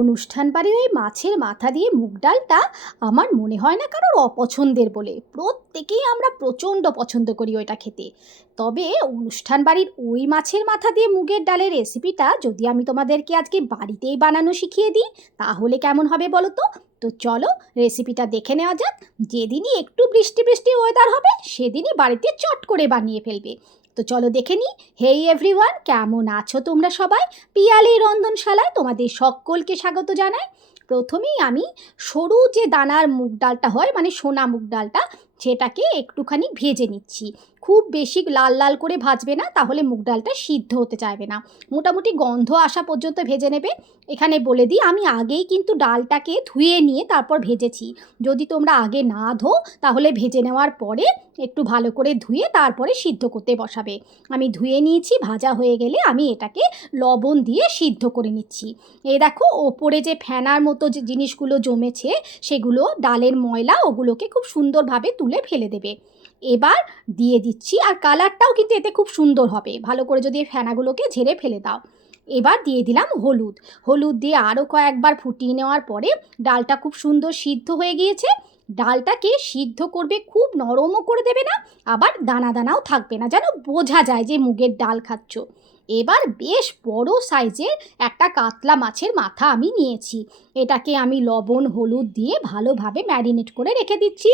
অনুষ্ঠান বাড়ির ওই মাছের মাথা দিয়ে মুগ ডালটা আমার মনে হয় না কারোর অপছন্দের বলে। প্রত্যেকেই আমরা প্রচণ্ড পছন্দ করি ওইটা খেতে। তবে অনুষ্ঠান বাড়ির ওই মাছের মাথা দিয়ে মুগের ডালের রেসিপিটা যদি আমি তোমাদেরকে আজকে বাড়িতেই বানানো শিখিয়ে দিই, তাহলে কেমন হবে বলো তো? তো চলো রেসিপিটা দেখে নেওয়া যাক। যেদিনই একটু বৃষ্টি বৃষ্টি ওয়েদার হবে সেদিনই বাড়িতে চট করে বানিয়ে ফেলবে। তো চলো দেখে নিই। হেই এভরিওয়ান, কেমন আছো তোমরা সবাই? পিয়ালি রন্ধনশালায় তোমাদের সকলকে স্বাগত জানাই। প্রথমেই আমি সরু যে দানার মুগ ডালটা হয়, মানে সোনা মুগ ডালটা, সেটাকে একটুখানি ভেজে নিচ্ছি। খুব বেশি লাল লাল করে ভাজবে না, তাহলে মুগ ডালটা সিদ্ধ হতে চাইবে না। মোটামুটি গন্ধ আসা পর্যন্ত ভেজে নেবে। এখানে বলে দিই, আমি আগেই কিন্তু ডালটাকে ধুয়ে নিয়ে তারপর ভেজেছি। যদি তোমরা আগে না ধো তাহলে ভেজে নেওয়ার পরে একটু ভালো করে ধুয়ে তারপরে সিদ্ধ করতে বসাবে। আমি ধুয়ে নিয়েছি, ভাজা হয়ে গেলে আমি এটাকে লবণ দিয়ে সিদ্ধ করে নিচ্ছি। এই দেখো, ওপরে যে ফেনার মতো যে জিনিসগুলো জমেছে সেগুলো ডালের ময়লা, ওগুলোকে খুব সুন্দরভাবে তুলে ফেলে দেবে। এবার দিয়ে দিচ্ছি, আর কালারটাও কিন্তু এতে খুব সুন্দর হবে ভালো করে যদি এই ফেনাগুলোকে ঝেড়ে ফেলে দাও। এবার দিয়ে দিলাম হলুদ। হলুদ দিয়ে আরও কয়েকবার ফুটিয়ে নেওয়ার পরে ডালটা খুব সুন্দর সিদ্ধ হয়ে গিয়েছে। ডালটাকে সিদ্ধ করবে, খুব নরমও করে দেবে না, আবার দানা দানাও থাকবে না, যেন বোঝা যায় যে মুগের ডাল খাচ্ছ। এবার বেশ বড় সাইজের একটা কাতলা মাছের মাথা আমি নিয়েছি। এটাকে আমি লবণ হলুদ দিয়ে ভালোভাবে ম্যারিনেট করে রেখে দিচ্ছি।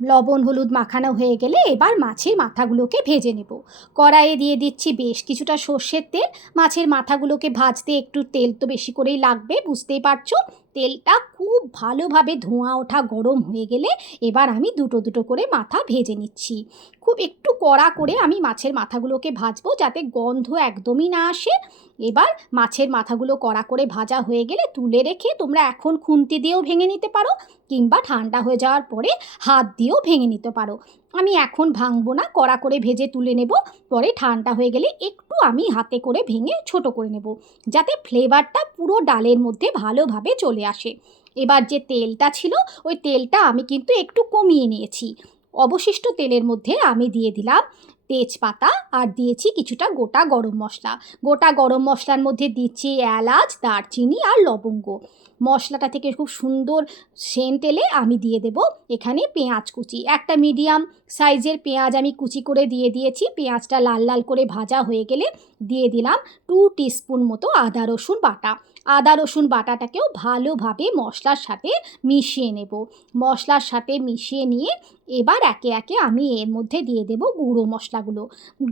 লবণ হলুদ মাখানো হয়ে গেলে এবার মাছের মাথাগুলোকে ভেজে নেব। কড়াইয়ে দিয়ে দিচ্ছি বেশ কিছুটা সর্ষের তেল। মাছের মাথাগুলোকে ভাজতে একটু তেল তো বেশি করেই লাগবে, বুঝতেই পারছো। তেলটা খুব ভালোভাবে ধোঁয়া ওঠা গরম হয়ে গেলে এবার আমি দুটো দুটো করে মাথা ভেজে নিচ্ছি। খুব একটু কড়া করে আমি মাছের মাথাগুলোকে ভাজবো, যাতে গন্ধ একদমই না আসে। এবার মাছের মাথাগুলো কড়া করে ভাজা হয়ে গেলে তুলে রেখে তোমরা এখন খুন্তি দিয়েও ভেঙে নিতে পারো, কিংবা ঠান্ডা হয়ে যাওয়ার পরে হাত দিয়েও ভেঙে নিতে পারো। আমি এখন ভাঙবো না, কড়া করে ভেজে তুলে নেব। পরে ঠান্ডা হয়ে গেলে একটু আমি হাতে করে ভেঙে ছোট করে নেব, যাতে ফ্লেভারটা পুরো ডালের মধ্যে ভালোভাবে চলে আসে। এবার যে তেলটা ছিল ওই তেলটা আমি কিন্তু একটু কমিয়ে নিয়েছি। অবশিষ্ট তেলের মধ্যে আমি দিয়ে দিলাম তেজপাতা, আর দিয়েছি কিছুটা গোটা গরম মশলা। গোটা গরম মশলার মধ্যে দিচ্ছি এলাচ, দারচিনি আর লবঙ্গ। মশলাটা থেকে খুব সুন্দর সেন্ট এলে আমি দিয়ে দেব এখানে পেঁয়াজ কুচি। একটা মিডিয়াম সাইজের পেঁয়াজ আমি কুচি করে দিয়ে দিয়েছি। পেঁয়াজটা লাল লাল করে ভাজা হয়ে গেলে দিয়ে দিলাম 2 টিস্পুন মতো আদা রসুন বাটা। আদা রসুন বাটাটাকেও ভালোভাবে মশলার সাথে মিশিয়ে নেব। মশলার সাথে মিশিয়ে নিয়ে এবার একে একে আমি এর মধ্যে দিয়ে দেব গুঁড়ো মশলাগুলো।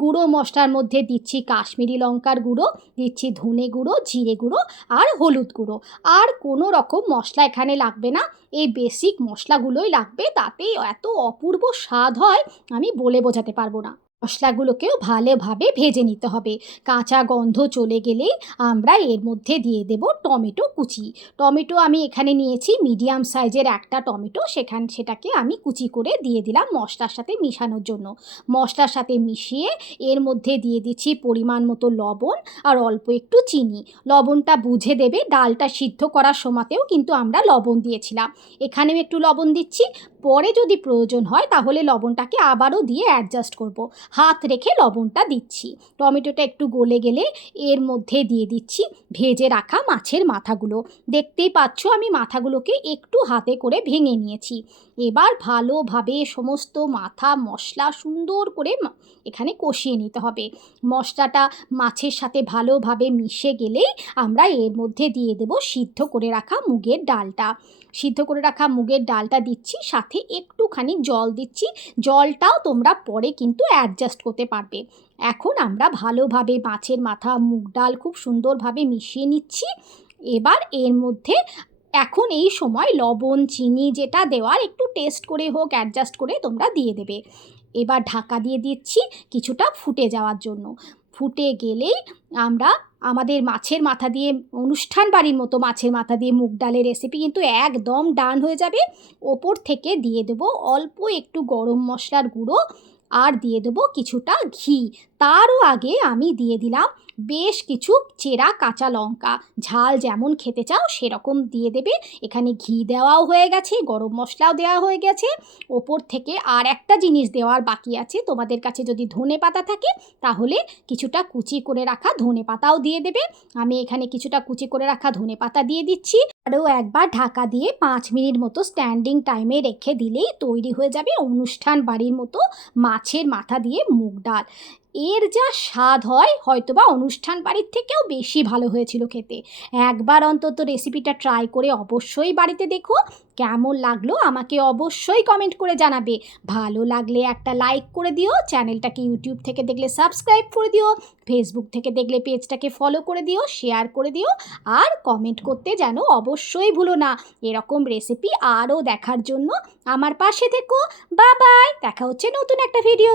গুঁড়ো মশলার মধ্যে দিচ্ছি কাশ্মীরি লঙ্কার গুঁড়ো, দিচ্ছি ধনে গুঁড়ো, জিরে গুঁড়ো আর হলুদ গুঁড়ো। আর কোনো রকম মশলা এখানে লাগবে না, এই বেসিক মশলাগুলোই লাগবে। তাতেই এত অপূর্ব স্বাদ হয়, আমি বলে বোঝাতে পারবো না। মশলাগুলোকেও ভালোভাবে ভেজে নিতে হবে। কাঁচা গন্ধ চলে গেলেই আমরা এর মধ্যে দিয়ে দেব টমেটো কুচি। টমেটো আমি এখানে নিয়েছি মিডিয়াম সাইজের একটা টমেটো, সেটাকে আমি কুচি করে দিয়ে দিলাম মশলার সাথে মিশানোর জন্য। মশলার সাথে মিশিয়ে এর মধ্যে দিয়ে দিচ্ছি পরিমাণ মতো লবণ আর অল্প একটু চিনি। লবণটা বুঝে দেবে, ডালটা সিদ্ধ করার সময়তেও কিন্তু আমরা লবণ দিয়েছিলাম, এখানেও একটু লবণ দিচ্ছি। পরে যদি প্রয়োজন হয় তাহলে লবণটাকে আবারও দিয়ে অ্যাডজাস্ট করব। হাত রেখে লবণটা দিচ্ছি। টমেটোটা একটু গলে গেলে এর মধ্যে দিয়ে দিচ্ছি ভেজে রাখা মাছের মাথাগুলো। দেখতেই পাচ্ছ আমি মাথাগুলোকে একটু হাতে করে ভেঙে নিয়েছি। এবার ভালোভাবে সমস্ত মাথা মশলা সুন্দর করে এখানে কষিয়ে নিতে হবে। মশলাটা মাছের সাথে ভালোভাবে মিশে গেলেই আমরা এর মধ্যে দিয়ে দেব সিদ্ধ করে রাখা মুগের ডালটা। সিদ্ধ করে রাখা মুগের ডালটা দিচ্ছি, সাথে একটুখানি জল দিচ্ছি। জলটাও তোমরা পরে কিন্তু অ্যাডজাস্ট করতে পারবে। এখন আমরা ভালোভাবে মাছের মাথা মুগ ডাল খুব সুন্দরভাবে মিশিয়ে নিচ্ছি। এবার এর মধ্যে এখন এই সময় লবণ চিনি যেটা দেওয়ার একটু টেস্ট করে হোক, অ্যাডজাস্ট করে তোমরা দিয়ে দেবে। এবার ঢাকা দিয়ে দিচ্ছি কিছুটা ফুটে যাওয়ার জন্য। ফুটে গেলেই আমরা আমাদের মাছের মাথা দিয়ে, অনুষ্ঠান বাড়ির মতো মাছের মাথা দিয়ে মুগ ডালের রেসিপি কিন্তু একদম ডান হয়ে যাবে। ওপর থেকে দিয়ে দেবো অল্প একটু গরম মশলার গুঁড়ো, আর দিয়ে দেবো কিছুটা ঘি। তারও আগে আমি দিয়ে দিলাম বেশ কিছু চেরা কাঁচা লঙ্কা। ঝাল যেমন খেতে চাও সেরকম দিয়ে দেবে। এখানে ঘি দেওয়াও হয়ে গেছে, গরম মশলাও দেওয়া হয়ে গেছে। ওপর থেকে আর একটা জিনিস দেওয়ার বাকি আছে, তোমাদের কাছে যদি ধনে পাতা থাকে তাহলে কিছুটা কুচি করে রাখা ধনে পাতাও দিয়ে দেবে। আমি এখানে কিছুটা কুচি করে রাখা ধনে পাতা দিয়ে দিচ্ছি। আরও একবার ঢাকা দিয়ে 5 মিনিট মতো স্ট্যান্ডিং টাইমে রেখে দিলেই তৈরি হয়ে যাবে অনুষ্ঠান বাড়ির মতো মাছের মাথা দিয়ে মুগ ডাল। এর যা স্বাদ হয় হয়তোবা অনুষ্ঠান বাড়ির থেকেও বেশি ভালো হয়েছিল খেতে। একবার অন্তত রেসিপিটা ট্রাই করে অবশ্যই বাড়িতে দেখো। কেমন লাগলো আমাকে অবশ্যই কমেন্ট করে জানাবে। ভালো লাগলে একটা লাইক করে দিও, চ্যানেলটাকে ইউটিউব থেকে দেখলে সাবস্ক্রাইব করে দিও, ফেসবুক থেকে দেখলে পেজটাকে ফলো করে দিও, শেয়ার করে দিও, আর কমেন্ট করতে যেন অবশ্যই ভুলো না। এরকম রেসিপি আরও দেখার জন্য আমার পাশে থেকো। বাই বাই, দেখা হচ্ছে নতুন একটা ভিডিও।